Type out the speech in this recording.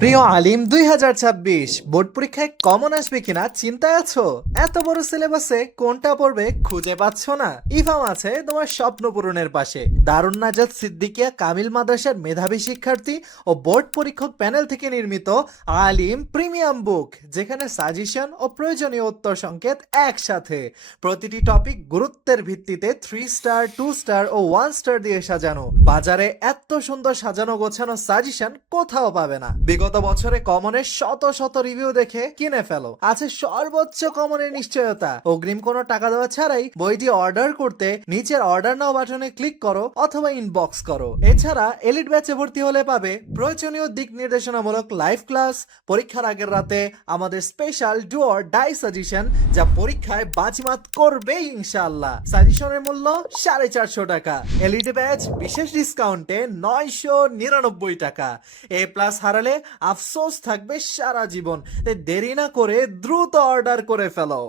প্রিয় আলিম 2026 বোর্ড পরীক্ষায় কমন আসবে কিনা চিন্তায় আছো? এত বড় সিলেবাসে কোনটা পড়বে খুঁজে পাচ্ছ না? ইভাম আছে তোমার স্বপ্ন পূরণের পাশে। দারুন নাজাত সিদ্দিকিয়া কামিল মাদ্রাসার মেধাবী শিক্ষার্থী ও বোর্ড পরীক্ষক প্যানেল থেকে নির্মিত আলিম প্রিমিয়াম বুক, যেখানে সাজেশন ও প্রয়োজনীয় উত্তর সংকেত একসাথে। প্রতিটি টপিক গুরুত্বের ভিত্তিতে 3 স্টার, 2 স্টার ও 1 স্টার দিয়ে সাজানো। বাজারে এত সুন্দর সাজানো গোছানো সাজেশন কোথাও পাবে না। বিগত বছরে কমনের শত শত রিভিউ দেখে কিনে ফেলো। আছে সর্বোচ্চ কমনের নিশ্চয়তা। অগ্রিম কোনো টাকা দেওয়া ছাড়াই বইটি অর্ডার করতে নিচের অর্ডার নাও বাটনে ক্লিক করো অথবা ইনবক্স করো। এছাড়া এলিট ব্যাচে ভর্তি হলে পাবে প্রয়োজনীয় দিক নির্দেশনামূলক লাইভ ক্লাস, পরীক্ষার আগের রাতে আমাদের special do or die suggestion, যা পরীক্ষায় বাজিমাত করবে ইনশাআল্লাহ। সাজেশনের মূল্য 450 টাকা। এলিট ব্যাচ বিশেষ ডিসকাউন্টে 999 টাকা। এ প্লাস হারালে আফসোস থাকবে সারা জীবন। তাই দেরি না করে দ্রুত অর্ডার করে ফেলো।